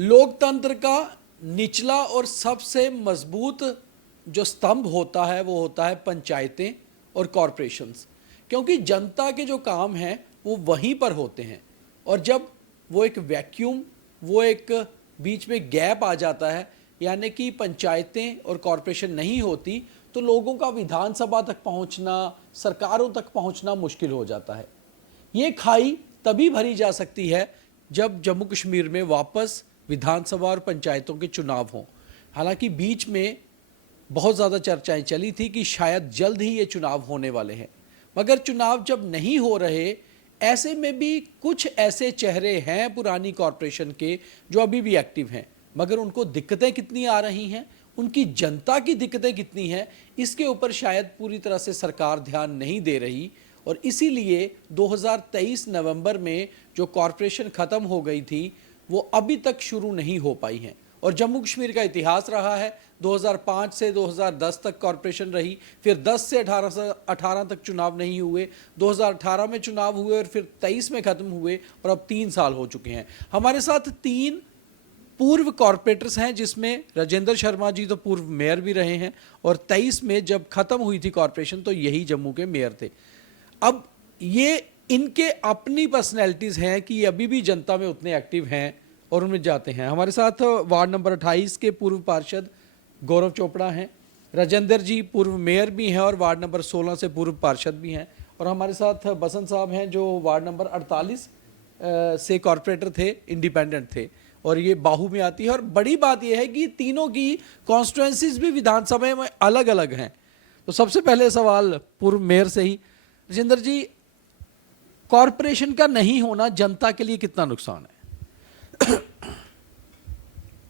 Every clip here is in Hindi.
लोकतंत्र का निचला और सबसे मजबूत जो स्तंभ होता है वो होता है पंचायतें और कॉरपोरेशंस, क्योंकि जनता के जो काम हैं वो वहीं पर होते हैं। और जब वो एक वैक्यूम, वो एक बीच में गैप आ जाता है, यानी कि पंचायतें और कॉरपोरेशन नहीं होती, तो लोगों का विधानसभा तक पहुंचना, सरकारों तक पहुंचना मुश्किल हो जाता है। ये खाई तभी भरी जा सकती है जब जम्मू कश्मीर में वापस विधानसभा और पंचायतों के चुनाव हों। हालांकि बीच में बहुत ज़्यादा चर्चाएं चली थी कि शायद जल्द ही ये चुनाव होने वाले हैं, मगर चुनाव जब नहीं हो रहे, ऐसे में भी कुछ ऐसे चेहरे हैं पुरानी कॉरपोरेशन के जो अभी भी एक्टिव हैं, मगर उनको दिक्कतें कितनी आ रही हैं, उनकी जनता की दिक्कतें कितनी हैं, इसके ऊपर शायद पूरी तरह से सरकार ध्यान नहीं दे रही। और इसीलिए 2023 नवंबर में जो कॉरपोरेशन ख़त्म हो गई थी वो अभी तक शुरू नहीं हो पाई हैं। और जम्मू कश्मीर का इतिहास रहा है, 2005 से 2010 तक कॉरपोरेशन रही, फिर 10 से 18 तक चुनाव नहीं हुए, 2018 में चुनाव हुए और फिर 23 में ख़त्म हुए और अब 3 साल हो चुके हैं। हमारे साथ 3 पूर्व कॉरपोरेटर्स हैं, जिसमें राजेंद्र शर्मा जी तो पूर्व मेयर भी रहे हैं, और 23 में जब ख़त्म हुई थी कॉरपोरेशन तो यही जम्मू के मेयर थे। अब ये इनके अपनी पर्सनैलिटीज़ हैं कि ये अभी भी जनता में उतने एक्टिव हैं और उनमें जाते हैं। हमारे साथ वार्ड नंबर 28 के पूर्व पार्षद गौरव चोपड़ा हैं, राजेंद्र जी पूर्व मेयर भी हैं और वार्ड नंबर 16 से पूर्व पार्षद भी हैं, और हमारे साथ बसंत साहब हैं जो वार्ड नंबर 48 से कॉरपोरेटर थे, इंडिपेंडेंट थे, और ये बाहू में आती है। और बड़ी बात यह है कि तीनों की कॉन्स्टिट्यूंसीज भी विधानसभा में अलग अलग हैं। तो सबसे पहले सवाल पूर्व मेयर से ही, राजेंद्र जी, कॉरपोरेशन का नहीं होना जनता के लिए कितना नुकसान है?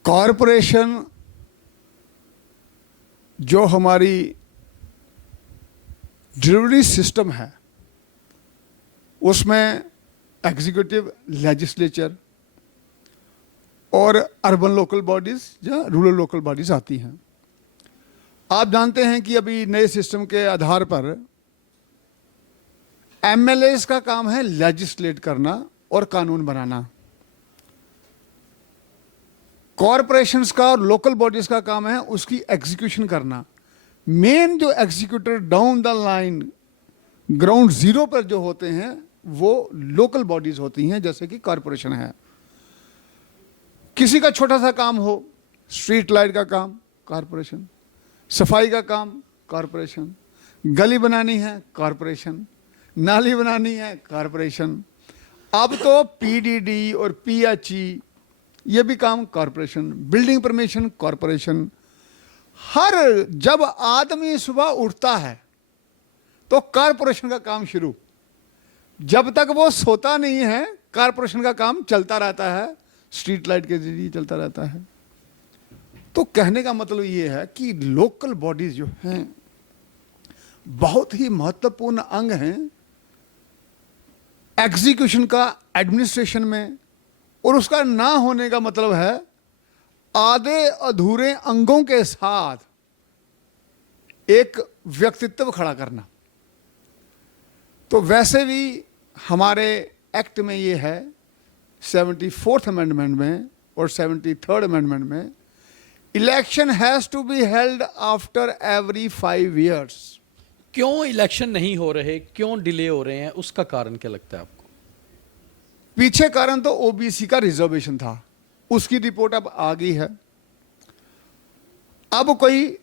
कॉरपोरेशन जो हमारी डिलीवरी सिस्टम है उसमें एग्जीक्यूटिव, लेजिस्लेचर और अर्बन लोकल बॉडीज या रूरल लोकल बॉडीज आती हैं। आप जानते हैं कि अभी नए सिस्टम के आधार पर एमएलएस का काम है लेजिस्लेट करना और कानून बनाना। कॉरपोरेशंस का और लोकल बॉडीज का काम है उसकी एग्जीक्यूशन करना। मेन जो executor down the line ground zero पर जो होते हैं वो लोकल बॉडीज होती हैं, जैसे कि कॉरपोरेशन है। किसी का छोटा सा काम हो, स्ट्रीट लाइट का काम कॉरपोरेशन, सफाई का काम कॉरपोरेशन, गली बनानी है कॉरपोरेशन, नाली बनानी है कॉरपोरेशन, अब तो पीडीडी और पीएचई ये भी काम कॉरपोरेशन, बिल्डिंग परमिशन कॉरपोरेशन। हर जब आदमी सुबह उठता है तो कॉरपोरेशन का काम शुरू, जब तक वो सोता नहीं है कॉरपोरेशन का काम चलता रहता है, स्ट्रीट लाइट के जरिए चलता रहता है। तो कहने का मतलब ये है कि लोकल बॉडीज जो हैं बहुत ही महत्वपूर्ण अंग हैं एग्जीक्यूशन का, एडमिनिस्ट्रेशन में। और उसका ना होने का मतलब है आधे अधूरे अंगों के साथ एक व्यक्तित्व खड़ा करना। तो वैसे भी हमारे एक्ट में ये है 74th अमेंडमेंट में और 73rd अमेंडमेंट में, election has to be held after every 5 years। क्यों इलेक्शन नहीं हो रहे, क्यों डिले हो रहे हैं, उसका कारण क्या लगता है आपको? पीछे कारण तो ओबीसी का रिजर्वेशन था, उसकी रिपोर्ट अब आ गई है। अब कोई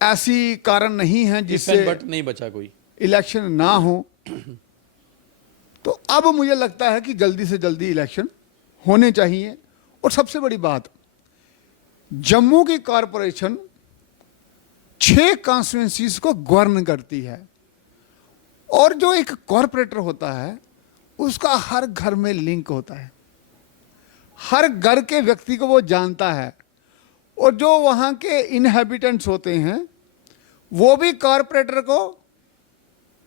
ऐसी कारण नहीं है जिससे बट नहीं बचा कोई इलेक्शन ना हो। तो अब मुझे लगता है कि जल्दी से जल्दी इलेक्शन होने चाहिए। और सबसे बड़ी बात, जम्मू की कॉरपोरेशन 6 कॉन्स्टिट्यूएंसीज को गवर्न करती है, और जो एक कॉरपोरेटर होता है उसका हर घर में लिंक होता है, हर घर के व्यक्ति को वो जानता है, और जो वहाँ के इनहैबिटेंट्स होते हैं वो भी कॉरपोरेटर को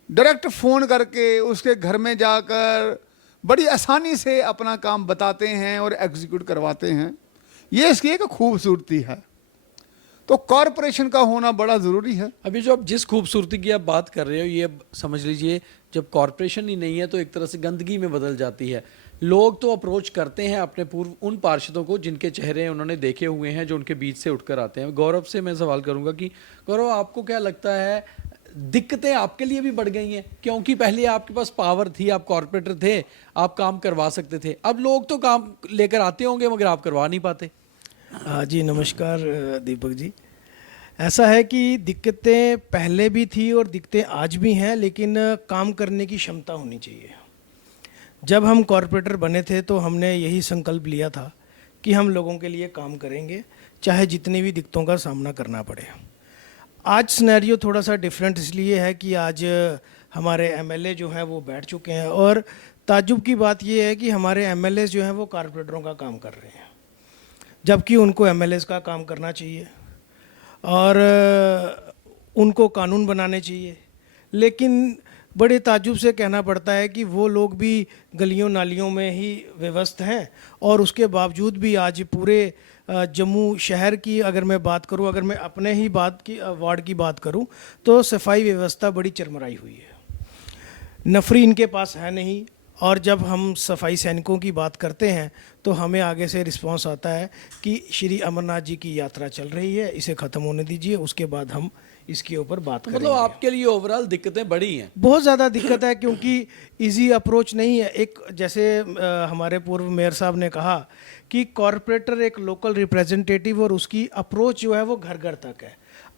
डायरेक्ट फ़ोन करके उसके घर में जाकर बड़ी आसानी से अपना काम बताते हैं और एग्जीक्यूट करवाते हैं। ये इसकी एक खूबसूरती है। तो कॉरपोरेशन का होना बड़ा ज़रूरी है। अभी जो आप जिस खूबसूरती की आप बात कर रहे हो, ये समझ लीजिए जब कॉरपोरेशन ही नहीं है तो एक तरह से गंदगी में बदल जाती है। लोग तो अप्रोच करते हैं अपने पूर्व उन पार्षदों को जिनके चेहरे उन्होंने देखे हुए हैं, जो उनके बीच से उठकर आते हैं। गौरव से मैं सवाल करूंगा कि गौरव, आपको क्या लगता है दिक्कतें आपके लिए भी बढ़ गई हैं? क्योंकि पहले आपके पास पावर थी, आप कॉरपोरेटर थे, आप काम करवा सकते थे। अब लोग तो काम लेकर आते होंगे मगर आप करवा नहीं पाते। जी नमस्कार दीपक जी। ऐसा है कि दिक्कतें पहले भी थी और दिक्कतें आज भी हैं, लेकिन काम करने की क्षमता होनी चाहिए। जब हम कॉरपोरेटर बने थे तो हमने यही संकल्प लिया था कि हम लोगों के लिए काम करेंगे, चाहे जितनी भी दिक्कतों का सामना करना पड़े। आज सिनेरियो थोड़ा सा डिफरेंट इसलिए है कि आज हमारे एमएलए जो हैं वो बैठ चुके हैं, और ताज्जुब की बात ये है कि हमारे एमएलए जो हैं वो कॉरपोरेटरों का काम कर रहे हैं, जबकि उनको एमएलएस का काम करना चाहिए और उनको कानून बनाने चाहिए। लेकिन बड़े ताज्जुब से कहना पड़ता है कि वो लोग भी गलियों नालियों में ही व्यस्त हैं, और उसके बावजूद भी आज पूरे जम्मू शहर की अगर मैं बात करूं, अगर मैं अपने ही वार्ड की बात करूं, तो सफाई व्यवस्था बड़ी चरमराई हुई है। नफरी इनके पास है नहीं, और जब हम सफाई सैनिकों की बात करते हैं तो हमें आगे से रिस्पांस आता है कि श्री अमरनाथ जी की यात्रा चल रही है, इसे ख़त्म होने दीजिए, उसके बाद हम इसके ऊपर बात करेंगे। मतलब आपके लिए ओवरऑल दिक्कतें बड़ी हैं? बहुत ज़्यादा दिक्कत है, क्योंकि इजी अप्रोच नहीं है। एक जैसे हमारे पूर्व मेयर साहब ने कहा कि कॉरपोरेटर एक लोकल रिप्रेजेंटेटिव, और उसकी अप्रोच जो है वो घर घर तक है।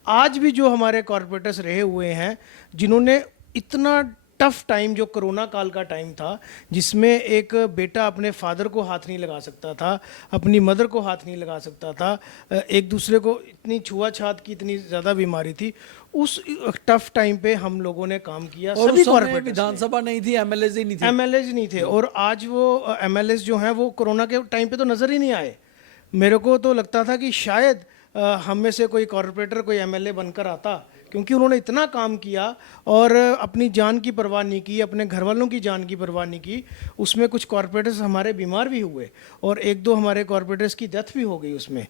आज भी जो हमारे कॉरपोरेटर्स रहे हुए हैं जिन्होंने इतना टफ टाइम, जो कोरोना काल का टाइम था, जिसमें एक बेटा अपने फादर को हाथ नहीं लगा सकता था, अपनी मदर को हाथ नहीं लगा सकता था, एक दूसरे को इतनी छुआछात की इतनी ज़्यादा बीमारी थी, उस टफ टाइम पे हम लोगों ने काम किया। और सभी उस समय कॉर्पोरेट विधानसभा नहीं थी, एमएलएज ही नहीं थे। एमएलएज नहीं थे, और आज वो एमएलएज जो हैं वो कोरोना के टाइम पे तो नज़र ही नहीं आए। मेरे को तो लगता था कि शायद हम में से कोई कॉरपोरेटर, कोई एमएलए बनकर आता, क्योंकि उन्होंने इतना काम किया और अपनी जान की परवाह नहीं की, अपने घर वालों की जान की परवाह नहीं की। उसमें कुछ कॉरपोरेटर्स हमारे बीमार भी हुए, और एक दो हमारे कॉरपोरेटर्स की डेथ भी हो गई उसमें।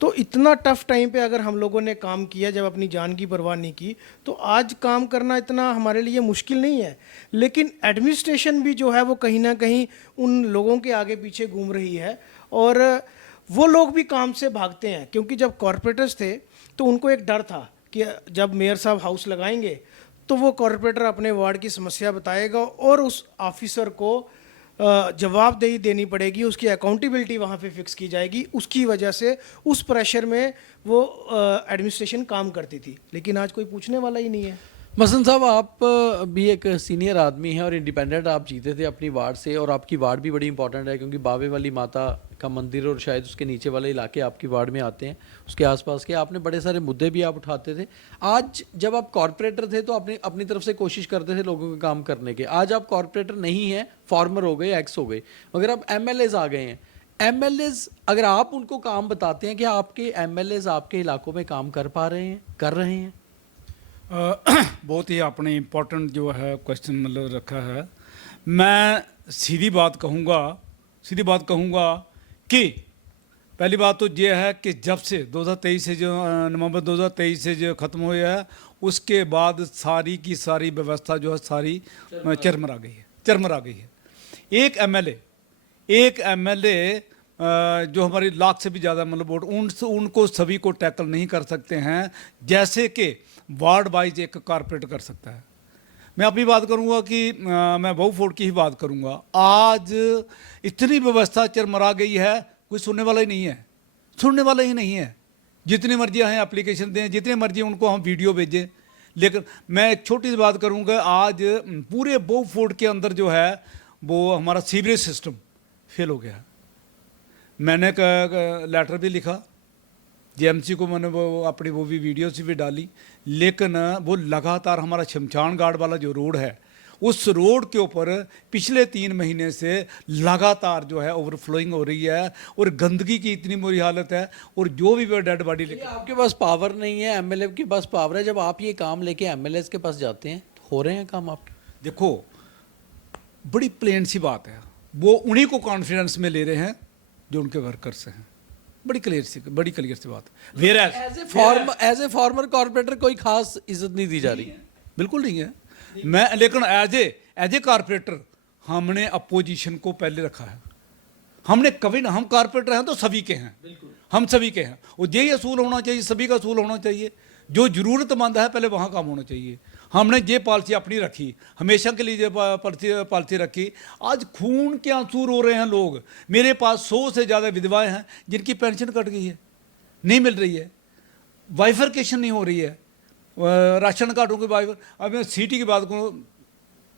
तो इतना टफ टाइम पे अगर हम लोगों ने काम किया, जब अपनी जान की परवाह नहीं की, तो आज काम करना इतना हमारे लिए मुश्किल नहीं है। लेकिन एडमिनिस्ट्रेशन भी जो है वो कहीं ना कहीं उन लोगों के आगे पीछे घूम रही है, और वो लोग भी काम से भागते हैं। क्योंकि जब कॉरपोरेटर्स थे तो उनको एक डर था कि जब मेयर साहब हाउस लगाएंगे तो वो कॉरपोरेटर अपने वार्ड की समस्या बताएगा, और उस ऑफिसर को जवाबदेही देनी पड़ेगी, उसकी अकाउंटेबिलिटी वहाँ पे फिक्स की जाएगी। उसकी वजह से उस प्रेशर में वो एडमिनिस्ट्रेशन काम करती थी, लेकिन आज कोई पूछने वाला ही नहीं है। मसन साहब, आप भी एक सीनियर आदमी हैं और इंडिपेंडेंट आप जीते थे अपनी वार्ड से, और आपकी वार्ड भी बड़ी इंपॉर्टेंट है क्योंकि बावे वाली माता का मंदिर और शायद उसके नीचे वाले इलाके आपकी वार्ड में आते हैं, उसके आसपास के। आपने बड़े सारे मुद्दे भी आप उठाते थे। आज जब आप कॉरपोरेटर थे तो आपने अपनी तरफ से कोशिश करते थे लोगों के काम करने के। आज आप कॉरपोरेटर नहीं हैं, फॉर्मर हो गए, एक्स हो गए, मगर अब एमएलएज आ गए हैं। एमएलएज, अगर आप उनको काम बताते हैं कि आपके एमएलएज आपके इलाकों में काम कर पा रहे हैं, कर रहे हैं? बहुत ही आपने इम्पोर्टेंट जो है क्वेश्चन मतलब रखा है। मैं सीधी बात कहूँगा कि पहली बात तो ये है कि जब से 2023 से जो नवंबर 2023 से जो ख़त्म हुआ है, उसके बाद सारी की सारी व्यवस्था जो है सारी चरमरा गई है। एक एमएलए जो हमारी लाख से भी ज़्यादा मतलब वोट, उनको सभी को टैकल नहीं कर सकते हैं जैसे कि वार्ड वाइज एक कारपोरेट कर सकता है। मैं अपनी बात करूंगा कि मैं बहुफोर्ड की ही बात करूंगा। आज इतनी व्यवस्था चरमरा गई है, कोई सुनने वाला ही नहीं है। जितनी मर्जी हैं एप्लीकेशन दें, जितने मर्जी उनको हम वीडियो भेजें, लेकिन मैं एक छोटी सी बात करूंगा। आज पूरे बहुफोर्ड के अंदर जो है वो हमारा सीवरेज सिस्टम फेल हो गया। मैंने लेटर भी लिखा जेएमसी को, मैंने वो अपनी वो भी वीडियोस भी डाली, लेकिन वो लगातार हमारा शमशान घाट वाला जो रोड है, उस रोड के ऊपर पिछले 3 महीने से लगातार जो है ओवरफ्लोइंग हो रही है, और गंदगी की इतनी बुरी हालत है, और जो भी डेड बॉडी लेके। आपके पास पावर नहीं है, एमएलए के पास पावर है। जब आप ये काम लेके एमएलए के पास जाते हैं, हो रहे हैं काम आपके? देखो, बड़ी प्लेन सी बात है, वो उन्हीं को कॉन्फिडेंस में ले रहे हैं जो उनके वर्कर्स हैं। बड़ी क्लियर सी बात है। एज ए फॉर्मर कॉर्पोरेटर कोई खास इज्जत नहीं दी जा रही? बिल्कुल नहीं है। मैं लेकिन एज ए कारपोरेटर हमने अपोजिशन को पहले रखा है। हमने कभी ना, हम कारपोरेटर हैं तो सभी के हैं, हम सभी के हैं, और यही असूल होना चाहिए, सभी का असूल होना चाहिए। जो ज़रूरतमंद है पहले वहाँ काम होना चाहिए। हमने ये पॉलिसी अपनी रखी, हमेशा के लिए ये पॉलिसी रखी। आज खून के आंसू रो रहे हैं लोग। मेरे पास 100 से ज़्यादा विधवाएं हैं जिनकी पेंशन कट गई है, नहीं मिल रही है, वाइफरकेशन नहीं हो रही है, राशन कार्डों के वाइफर। अब मैं सिटी की बात करूँ,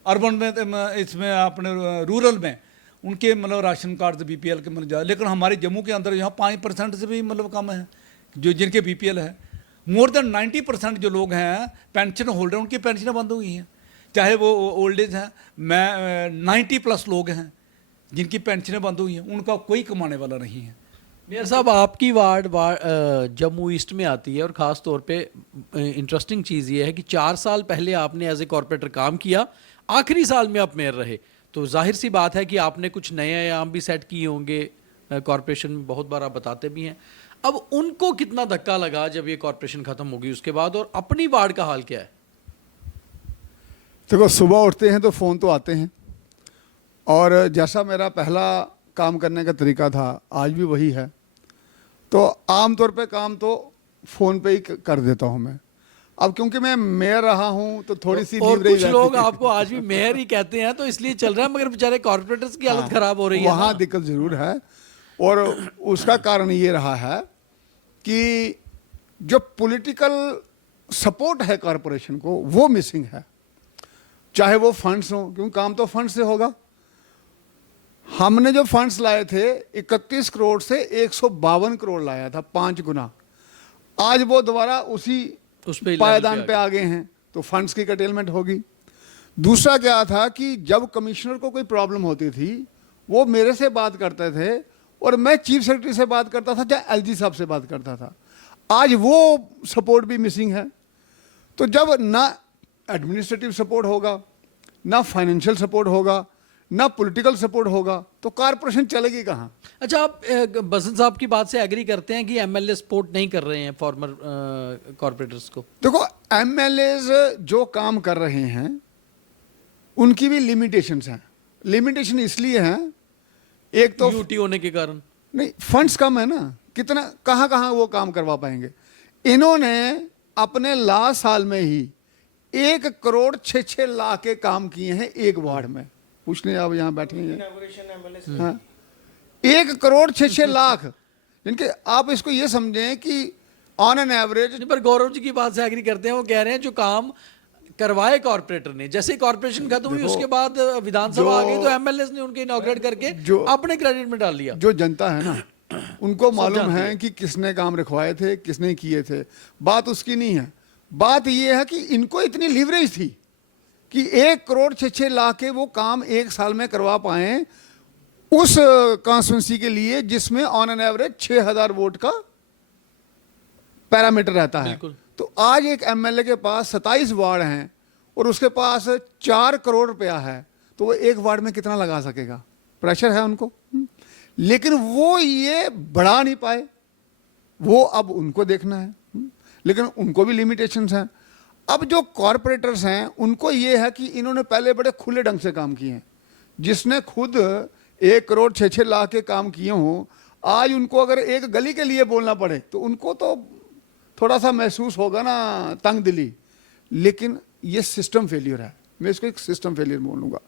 अर्बन में, इसमें अपने रूरल में उनके मतलब राशन कार्ड से बीपीएल के मतलब ज़्यादा, लेकिन हमारे जम्मू के अंदर यहाँ 5% से भी मतलब कम है जो जिनके बीपीएल है। मोर देन 90% जो लोग हैं पेंशन होल्डर, उनकी पेंशनें बंद हो गई हैं, चाहे वो ओल्ड एज हैं। मैं 90+ लोग हैं जिनकी पेंशनें बंद हुई हैं, उनका कोई कमाने वाला नहीं है। मेयर साहब, आपकी वार्ड जम्मू ईस्ट में आती है, और ख़ास तौर पे इंटरेस्टिंग चीज़ ये है कि 4 साल पहले आपने एज ए कॉरपोरेटर काम किया, आखिरी साल में आप मेयर रहे, तो जाहिर सी बात है कि आपने कुछ नए आयाम भी सेट किए होंगे कॉरपोरेशन में, बहुत बार आप बताते भी हैं। अब उनको कितना धक्का लगा जब ये कॉरपोरेशन ख़त्म होगी उसके बाद, और अपनी वार्ड का हाल क्या है? देखो, सुबह उठते हैं तो फ़ोन तो आते हैं, और जैसा मेरा पहला काम करने का तरीका था आज भी वही है। तो आमतौर पे काम तो फ़ोन पे ही कर देता हूँ मैं। अब क्योंकि मैं मेयर रहा हूँ तो थोड़ी सी और लीवरेज कुछ रहती लोग है। आपको आज भी मेयर ही कहते हैं, तो इसलिए चल रहा है, मगर बेचारे कॉर्पोरेटर्स की हालत खराब हो रही है वहाँ ना। दिक्कत ज़रूर है, और उसका कारण ये रहा है कि जो पॉलिटिकल सपोर्ट है कॉरपोरेशन को वो मिसिंग है। चाहे वो फंड्स हो, क्योंकि काम तो फंड से होगा। हमने जो फंड्स लाए थे 31 करोड़ से 152 करोड़ लाया था, 5 गुना। आज वो दोबारा उसी उस पे पायदान पे आ गए हैं, तो फंड्स की कटेलमेंट होगी। दूसरा क्या था कि जब कमिश्नर को कोई प्रॉब्लम होती थी वो मेरे से बात करते थे, और मैं चीफ सेक्रेटरी से बात करता था, चाहे एलजी साहब से बात करता था। आज वो सपोर्ट भी मिसिंग है। तो जब ना एडमिनिस्ट्रेटिव सपोर्ट होगा, ना फाइनेंशियल सपोर्ट होगा, ना पॉलिटिकल सपोर्ट होगा, तो कॉरपोरेशन चलेगी कहाँ? अच्छा, आप बसंत साहब की बात से एग्री करते हैं कि एमएलए सपोर्ट नहीं कर रहे हैं फॉर्मर कॉर्पोरेटर्स को? देखो, एमएलएज जो काम कर रहे हैं उनकी भी लिमिटेशंस हैं। लिमिटेशन इसलिए हैं, एक तो यूटी होने के कारण नहीं, फंड्स कम है ना, कितना कहाँ कहाँ वो काम करवा पाएंगे। इन्होंने अपने लास्ट साल में ही 1 करोड़ 6 लाख के काम किए हैं एक वार्ड में। पूछ लें, आप यहाँ बैठे हैं, हाँ, 1 करोड़ 6 लाख, जिनके आप इसको ये समझें कि ऑन एन एवरेज। पर गौरव जी की बात से एग्री करते हैं, वो कह रहे हैं जो काम करवाए कॉर्पोरेटर ने, जैसे कॉर्पोरेशन खत्म हुई उसके बाद विधानसभा आ गई तो एमएलए ने उनके इनॉग्रेट करके अपने क्रेडिट में डाल दिया। जो जनता है ना उनको मालूम है कि किसने काम रखवाए थे, किसने किए थे। बात उसकी नहीं है, बात ये है कि इनको इतनी लीवरेज थी कि 1 करोड़ 6 लाख के वो काम एक साल में करवा पाए उस कॉन्स्टिट्यूंसी के लिए जिसमें ऑन एन एवरेज 6000 वोट का पैरामीटर रहता है। तो आज एक एमएलए के पास 27 वार्ड हैं और उसके पास 4 करोड़ रुपया है, तो वो एक वार्ड में कितना लगा सकेगा? प्रेशर है उनको। लेकिन वो ये बढ़ा नहीं पाए, वो अब उनको देखना है। लेकिन उनको भी लिमिटेशंस हैं। अब जो कॉरपोरेटर्स हैं उनको ये है कि इन्होंने पहले बड़े खुले ढंग से काम किए हैं। जिसने खुद 1 करोड़ 6 लाख के काम किए हों, आज उनको अगर एक गली के लिए बोलना पड़े तो उनको तो थोड़ा सा महसूस होगा ना, तंग दिली। लेकिन ये सिस्टम फेलियर है, मैं इसको एक सिस्टम फेलियर बोलूँगा,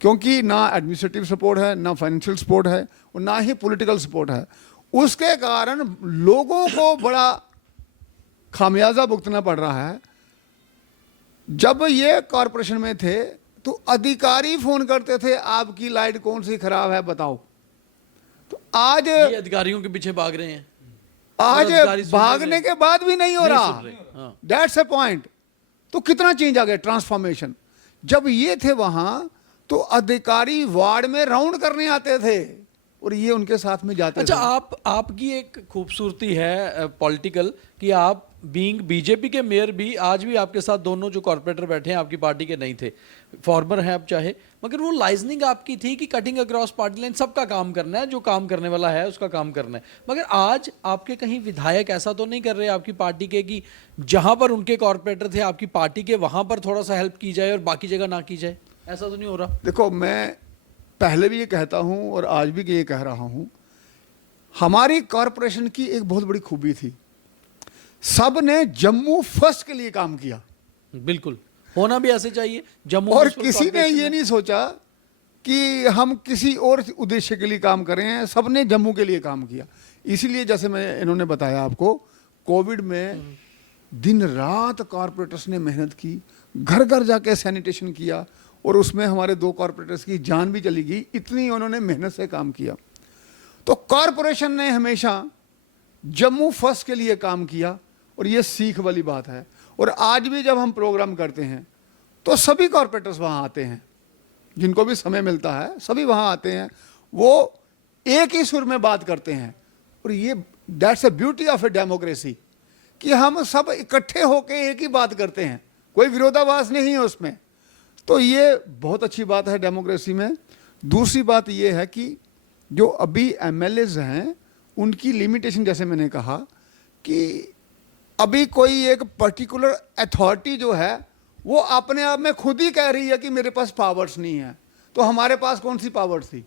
क्योंकि ना एडमिनिस्ट्रेटिव सपोर्ट है, ना फाइनेंशियल सपोर्ट है, और ना ही पॉलिटिकल सपोर्ट है। उसके कारण लोगों को बड़ा खामियाजा भुगतना पड़ रहा है। जब ये कॉरपोरेशन में थे तो अधिकारी फोन करते थे, आपकी लाइट कौन सी खराब है बताओ। तो आज ये अधिकारियों के पीछे भाग रहे हैं, आज अधिकारी सुन भागने रहे के बाद भी नहीं हो नहीं रहा। सुन रहे, हाँ। That's a point. तो कितना चेंज आ गया, ट्रांसफॉर्मेशन। जब ये थे वहां तो अधिकारी वार्ड में राउंड करने आते थे और ये उनके साथ में जाते अच्छा, थे। आपकी एक खूबसूरती है पॉलिटिकल कि आप बीइंग बीजेपी के मेयर भी, आज भी आपके साथ दोनों जो कॉर्पोरेटर बैठे हैं आपकी पार्टी के नहीं थे, फॉर्मर हैं अब चाहे, मगर वो लाइजनिंग आपकी थी कि कटिंग अक्रॉस पार्टी लाइन सबका काम करना है, जो काम करने वाला है उसका काम करना है। मगर आज आपके कहीं विधायक ऐसा तो नहीं कर रहे आपकी पार्टी के कि जहां पर उनके कॉर्पोरेटर थे आपकी पार्टी के, वहां पर थोड़ा सा हेल्प की जाए और बाकी जगह ना की जाए? ऐसा तो नहीं हो रहा? देखो, मैं पहले भी ये कहता हूँ और आज भी ये कह रहा हूँ, हमारी कॉरपोरेशन की एक बहुत बड़ी खूबी थी, सब ने जम्मू फर्स्ट के लिए काम किया बिल्कुल, होना भी ऐसे चाहिए। जम्मू और म्युनिसिपल किसी ने कॉर्पोरेशन ये है। नहीं सोचा कि हम किसी और उद्देश्य के लिए काम कर रहे हैं, सबने जम्मू के लिए काम किया। इसीलिए जैसे मैं इन्होंने बताया आपको, कोविड में दिन रात कॉरपोरेटर्स ने मेहनत की, घर घर जाके सैनिटेशन किया और उसमें हमारे 2 कॉरपोरेटर्स की जान भी चली गई, इतनी उन्होंने मेहनत से काम किया। तो कॉरपोरेशन ने हमेशा जम्मू फर्स्ट के लिए काम किया और ये सीख वाली बात है। और आज भी जब हम प्रोग्राम करते हैं तो सभी कॉरपोरेटर्स वहाँ आते हैं, जिनको भी समय मिलता है सभी वहाँ आते हैं, वो एक ही सुर में बात करते हैं। और ये that's a beauty of a democracy कि हम सब इकट्ठे होकर एक ही बात करते हैं, कोई विरोधाभास नहीं है उसमें। तो ये बहुत अच्छी बात है डेमोक्रेसी में। दूसरी बात ये है कि जो अभी एमएलएज हैं उनकी लिमिटेशन, जैसे मैंने कहा कि अभी कोई एक पर्टिकुलर अथॉरिटी जो है वो अपने आप में खुद ही कह रही है कि मेरे पास पावर्स नहीं है। तो हमारे पास कौन सी पावर्स थी?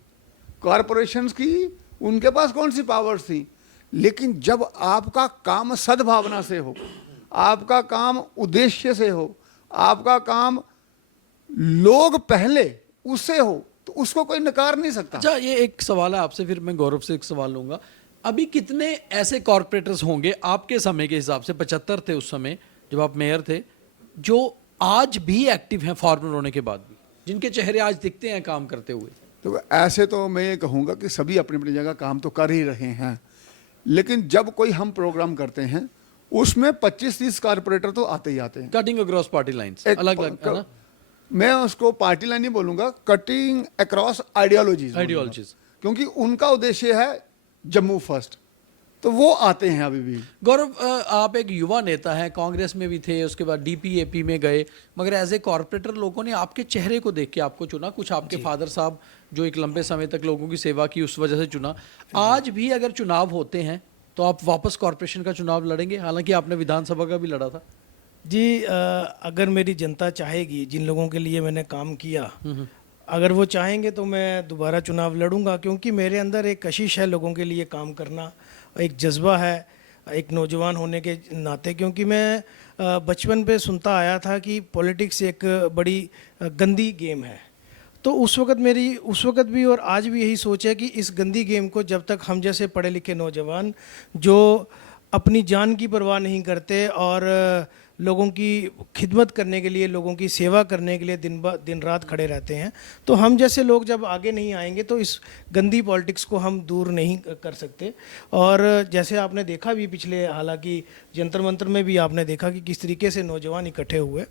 कॉरपोरेशंस की, उनके पास कौन सी पावर्स थी? लेकिन जब आपका काम सद्भावना से हो, आपका काम उद्देश्य से हो, आपका काम लोग पहले उससे हो, तो उसको कोई नकार नहीं सकता। अच्छा, ये एक सवाल है आपसे, फिर मैं गौरव से एक सवाल लूंगा। अभी कितने ऐसे कॉरपोरेटर्स होंगे आपके समय के हिसाब से, 75 थे उस समय जब आप मेयर थे, जो आज भी एक्टिव हैं फॉर्मर होने के बाद भी, जिनके चेहरे आज दिखते हैं काम करते हुए? तो ऐसे तो मैं ये कहूँगा कि सभी अपनी अपनी जगह काम तो कर ही रहे हैं, लेकिन जब कोई हम प्रोग्राम करते हैं उसमें 25-30 कॉरपोरेटर तो आते ही आते हैं। कटिंग अक्रॉस पार्टी लाइंस, एक अलग अलग है ना? मैं उसको पार्टी लाइन नहीं बोलूंगा, कटिंग अक्रॉस आइडियोलॉजीज, क्योंकि उनका उद्देश्य है जम्मू फर्स्ट, तो वो आते हैं अभी भी। गौरव, आप एक युवा नेता हैं, कांग्रेस में भी थे, उसके बाद डीपीएपी में गए, मगर एज ए कॉरपोरेटर लोगों ने आपके चेहरे को देख के आपको चुना। कुछ आपके फादर साहब जो एक लंबे समय तक लोगों की सेवा की, उस वजह से चुना। आज भी अगर चुनाव होते हैं तो आप वापस कॉरपोरेशन का चुनाव लड़ेंगे? हालांकि आपने विधानसभा का भी लड़ा था। जी, अगर मेरी जनता चाहेगी, जिन लोगों के लिए मैंने काम किया, अगर वो चाहेंगे तो मैं दोबारा चुनाव लड़ूंगा, क्योंकि मेरे अंदर एक कशिश है लोगों के लिए काम करना, एक जज्बा है एक नौजवान होने के नाते। क्योंकि मैं बचपन पे सुनता आया था कि पॉलिटिक्स एक बड़ी गंदी गेम है, तो उस वक्त भी और आज भी यही सोच है कि इस गंदी गेम को जब तक हम जैसे पढ़े लिखे नौजवान जो अपनी जान की परवाह नहीं करते और लोगों की खिदमत करने के लिए, लोगों की सेवा करने के लिए दिन रात खड़े रहते हैं, तो हम जैसे लोग जब आगे नहीं आएंगे तो इस गंदी पॉलिटिक्स को हम दूर नहीं कर सकते। और जैसे आपने देखा भी पिछले, हालांकि जंतर मंतर में भी आपने देखा कि किस तरीके से नौजवान इकट्ठे हुए।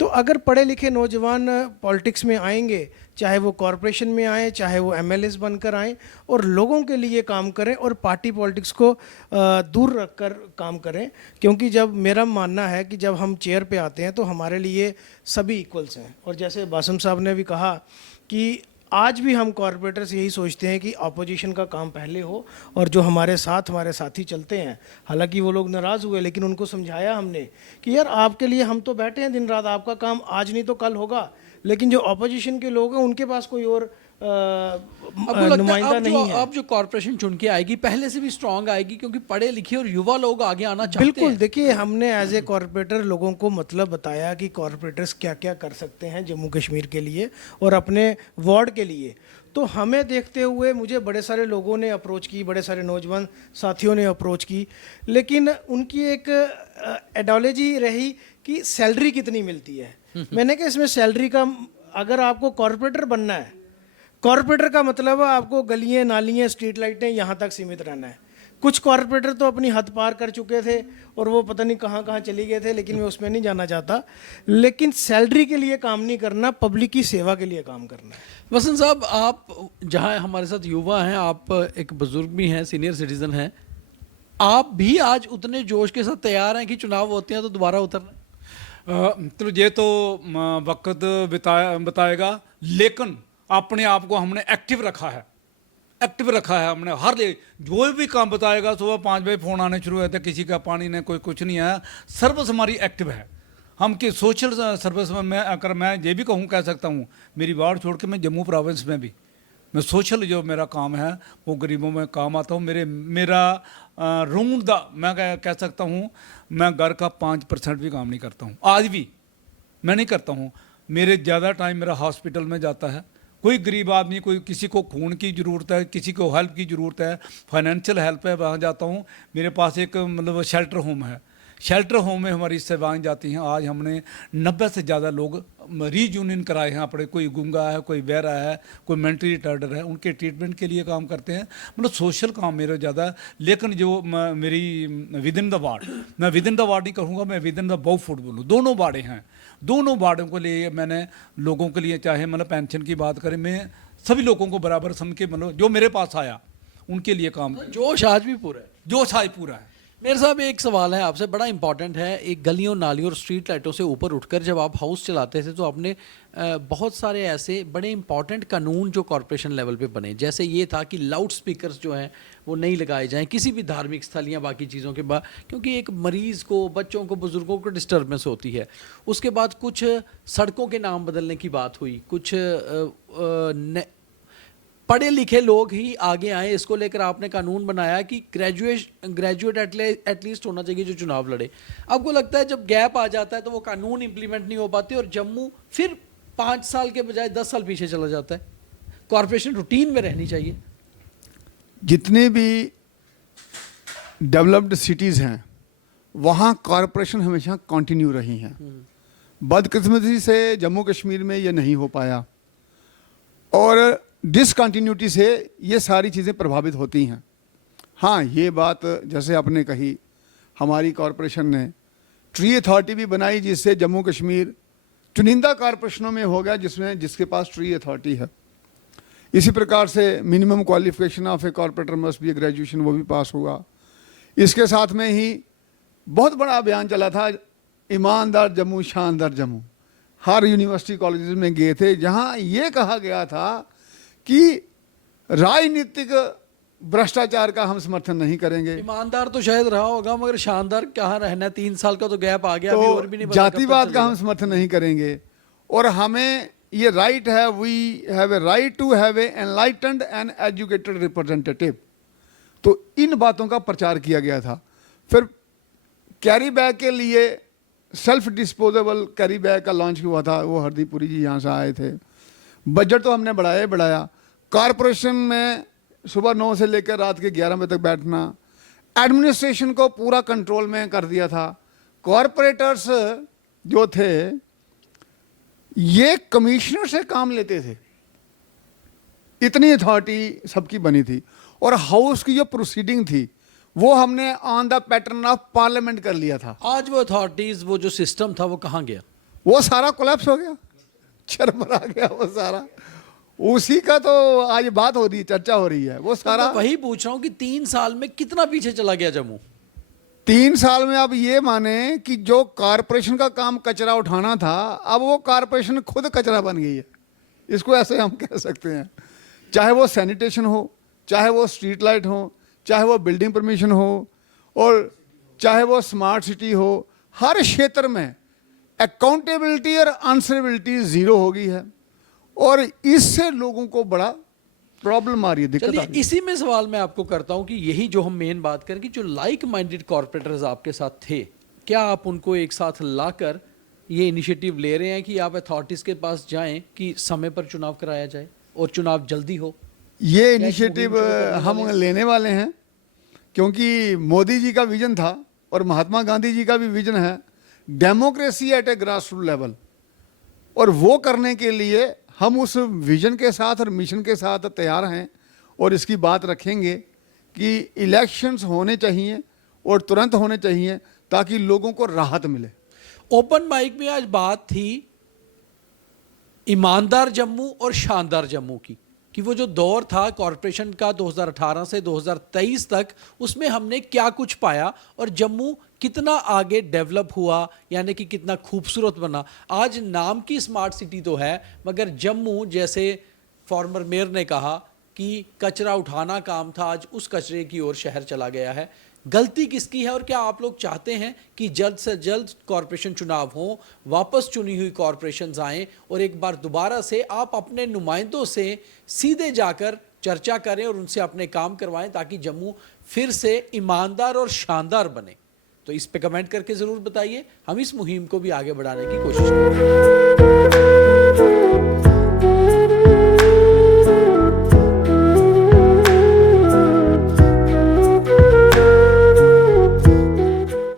तो अगर पढ़े लिखे नौजवान पॉलिटिक्स में आएंगे, चाहे वो कॉरपोरेशन में आए, चाहे वो एमएलएस बनकर आएँ, और लोगों के लिए काम करें और पार्टी पॉलिटिक्स को दूर रखकर काम करें, क्योंकि जब मेरा मानना है कि जब हम चेयर पे आते हैं तो हमारे लिए सभी इक्वल्स हैं। और जैसे बासम साहब ने भी कहा कि आज भी हम कॉरपोरेटर्स यही सोचते हैं कि अपोजिशन का काम पहले हो और जो हमारे साथी चलते हैं, हालांकि वो लोग नाराज़ हुए, लेकिन उनको समझाया हमने कि यार आपके लिए हम तो बैठे हैं दिन रात, आपका काम आज नहीं तो कल होगा, लेकिन जो अपोजिशन के लोग हैं उनके पास कोई और नुमाइंदा नहीं है। अब जो कॉरपोरेशन चुन के आएगी पहले से भी स्ट्रांग आएगी, क्योंकि पढ़े लिखे और युवा लोग आगे आना चाहते हैं। बिल्कुल, देखिए हमने एज ए कॉरपोरेटर लोगों को मतलब बताया कि कॉरपोरेटर्स क्या क्या कर सकते हैं जम्मू कश्मीर के लिए और अपने वार्ड के लिए। तो हमें देखते हुए मुझे बड़े सारे लोगों ने अप्रोच की, बड़े सारे नौजवान साथियों ने अप्रोच की, लेकिन उनकी एक आइडियोलॉजी रही कि सैलरी कितनी मिलती है। मैंने कहा इसमें सैलरी का, अगर आपको कॉरपोरेटर बनना है, कॉरपोरेटर का मतलब है आपको गलियाँ नालियाँ स्ट्रीट लाइटें यहाँ तक सीमित रहना है। कुछ कॉरपोरेटर तो अपनी हद पार कर चुके थे और वो पता नहीं कहाँ कहाँ चली गए थे, लेकिन मैं उसमें नहीं जाना चाहता। लेकिन सैलरी के लिए काम नहीं करना, पब्लिक की सेवा के लिए काम करना है। वसंत साहब, आप जहाँ हमारे साथ युवा हैं, आप एक बुजुर्ग भी हैं, सीनियर सिटीजन हैं, आप भी आज उतने जोश के साथ तैयार हैं कि चुनाव होते हैं तो दोबारा उतरना? तो ये तो वक्त बताएगा, लेकिन अपने आप को हमने एक्टिव रखा है हमने। हर जो भी काम बताएगा, सुबह 5 बजे फ़ोन आने शुरू होते हैं, किसी का पानी नहीं, कोई कुछ नहीं आया, सर्विस हमारी एक्टिव है। हम कि सोशल सर्विस में मैं, अगर मैं ये भी कह सकता हूँ, मेरी वार्ड छोड़ के मैं जम्मू प्रोविंस में भी मैं सोशल जो मेरा काम है वो गरीबों में काम आता हूँ। मेरा राउंड द मैं कह सकता हूँ मैं घर का 5% भी काम नहीं करता हूँ, आज भी मैं नहीं करता हूँ। मेरे ज़्यादा टाइम मेरा हॉस्पिटल में जाता है। कोई गरीब आदमी, कोई किसी को खून की ज़रूरत है, किसी को हेल्प की ज़रूरत है, फाइनेंशियल हेल्प है, वहाँ जाता हूँ। मेरे पास एक मतलब शेल्टर होम है, शेल्टर होम में हमारी सेवाएं जाती हैं। आज हमने 90 से ज़्यादा लोग रीयूनियन कराए हैं अपने, कोई गूंगा है, कोई बहरा है, कोई मेंटली रिटार्डर है, उनके ट्रीटमेंट के लिए काम करते हैं। मतलब सोशल काम मेरा ज़्यादा है। लेकिन जो मेरी विद इन द वार्ड, मैं विद इन द वार्ड नहीं कहूँगा, मैं विद इन द बाउफुट बोलूँ। दोनों वार्डें हैं, दोनों वार्डों के लिए मैंने लोगों के लिए, चाहे मतलब पेंशन की बात करें, मैं सभी लोगों को बराबर समझ के मतलब जो मेरे पास आया उनके लिए काम, जोश आज भी पूरा है। जोश आज पूरा है। मेरे साहब एक सवाल है आपसे, बड़ा इंपॉर्टेंट है। एक गलियों, नालियों और स्ट्रीट लाइटों से ऊपर उठकर जब आप हाउस चलाते थे तो आपने बहुत सारे ऐसे बड़े इंपॉर्टेंट कानून जो कॉरपोरेशन लेवल पे बने, जैसे ये था कि लाउड स्पीकर्स जो हैं वो नहीं लगाए जाएं किसी भी धार्मिक स्थल या बाकी चीज़ों के बाद, क्योंकि एक मरीज़ को, बच्चों को, बुज़ुर्गों को डिस्टर्बेंस होती है। उसके बाद कुछ सड़कों के नाम बदलने की बात हुई, कुछ पढ़े लिखे लोग ही आगे आए, इसको लेकर आपने कानून बनाया कि ग्रेजुएट एटलीस्ट होना चाहिए जो चुनाव लड़े। आपको लगता है जब गैप आ जाता है तो वो कानून इंप्लीमेंट नहीं हो पाते और जम्मू फिर 5 साल के बजाय 10 साल पीछे चला जाता है? कॉरपोरेशन रूटीन में रहनी चाहिए। जितने भी डेवलप्ड सिटीज़ हैं वहाँ कॉरपोरेशन हमेशा कंटिन्यू रही हैं। बदकिस्मती से जम्मू कश्मीर में ये नहीं हो पाया और डिसकंटिन्यूटी से ये सारी चीज़ें प्रभावित होती हैं। हाँ, ये बात जैसे आपने कही, हमारी कॉरपोरेशन ने ट्री अथॉरिटी भी बनाई जिससे जम्मू कश्मीर चुनिंदा कॉरपोरेशनों में हो गया जिसके पास ट्री अथॉरिटी है। इसी प्रकार से minimum qualification of A corporator must be A graduation, वो भी पास हुआ। इसके साथ में ही बहुत बड़ा अभियान चला था, ईमानदार जम्मू शानदार जम्मू। हर यूनिवर्सिटी कॉलेजेस में गए थे जहाँ ये कहा गया था कि राजनीतिक भ्रष्टाचार का हम समर्थन नहीं करेंगे। ईमानदार तो शायद रहा होगा मगर शानदार कहाँ रहना है, 3 साल का तो गैप आ गया, अभी और भी नहीं तो पता कब तक जातिवाद का हम चलेगा। समर्थन नहीं करेंगे और हमें ये राइट है, we have a right to have a enlightened and educated representative. तो इन बातों का प्रचार किया गया था। फिर कैरी बैग के लिए सेल्फ डिस्पोजेबल कैरी बैग का लॉन्च हुआ था, वो हरदीप पुरी जी यहाँ से आए थे। बजट तो हमने बढ़ाया ही बढ़ाया। कॉरपोरेशन में सुबह 9 से लेकर रात के 11 बजे तक बैठना, एडमिनिस्ट्रेशन को पूरा कंट्रोल में कर दिया था। कॉरपोरेटर्स जो थे ये कमिश्नर से काम लेते थे, इतनी अथॉरिटी सबकी बनी थी। और हाउस की जो प्रोसीडिंग थी वो हमने on the pattern of parliament कर लिया था। आज वो अथॉरिटीज, वो जो सिस्टम था वो कहाँ गया? वो सारा कोलैप्स हो गया, चरमरा गया वो सारा। उसी का तो आज बात हो रही है, चर्चा हो रही है। वो सारा तो वही पूछ रहा हूँ कि 3 साल में कितना पीछे चला गया जम्मू? 3 साल में आप ये माने कि जो कॉरपोरेशन का काम कचरा उठाना था, अब वो कॉरपोरेशन खुद कचरा बन गई है, इसको ऐसे हम कह सकते हैं। चाहे वो सैनिटेशन हो, चाहे वो स्ट्रीट लाइट हो, चाहे वो बिल्डिंग परमिशन हो और चाहे वो स्मार्ट सिटी हो, हर क्षेत्र में अकाउंटेबिलिटी और आंसरेबिलिटी जीरो हो गई है और इससे लोगों को बड़ा प्रॉब्लम आ रही है, दिक्कत आ चलिए रही है। इसी में सवाल मैं आपको करता हूं कि यही जो हम मेन बात करें कि जो लाइक माइंडेड कॉर्पोरेटर्स आपके साथ थे, क्या आप उनको एक साथ लाकर ये इनिशिएटिव ले रहे हैं कि आप अथॉरिटीज के पास जाएं कि समय पर चुनाव कराया जाए और चुनाव जल्दी हो? ये इनिशिएटिव हम लेने वाले हैं क्योंकि मोदी जी का विजन था और महात्मा गांधी जी का भी विजन है, democracy at a grass root level. और वो करने के लिए हम उस विजन के साथ और मिशन के साथ तैयार हैं और इसकी बात रखेंगे कि इलेक्शंस होने चाहिए और तुरंत होने चाहिए ताकि लोगों को राहत मिले। ओपन माइक में आज बात थी ईमानदार जम्मू और शानदार जम्मू की, कि वो जो दौर था कॉरपोरेशन का 2018 से 2023 तक, उसमें हमने क्या कुछ पाया और जम्मू कितना आगे डेवलप हुआ, यानी कि कितना खूबसूरत बना। आज नाम की स्मार्ट सिटी तो है मगर जम्मू, जैसे फॉर्मर मेयर ने कहा कि कचरा उठाना काम था, आज उस कचरे की ओर शहर चला गया है। गलती किसकी है और क्या आप लोग चाहते हैं कि जल्द से जल्द कॉरपोरेशन चुनाव हो, वापस चुनी हुई कॉरपोरेशंस आएं और एक बार दोबारा से आप अपने नुमाइंदों से सीधे जाकर चर्चा करें और उनसे अपने काम करवाएं ताकि जम्मू फिर से ईमानदार और शानदार बने? तो इस पे कमेंट करके ज़रूर बताइए, हम इस मुहिम को भी आगे बढ़ाने की कोशिश करेंगे।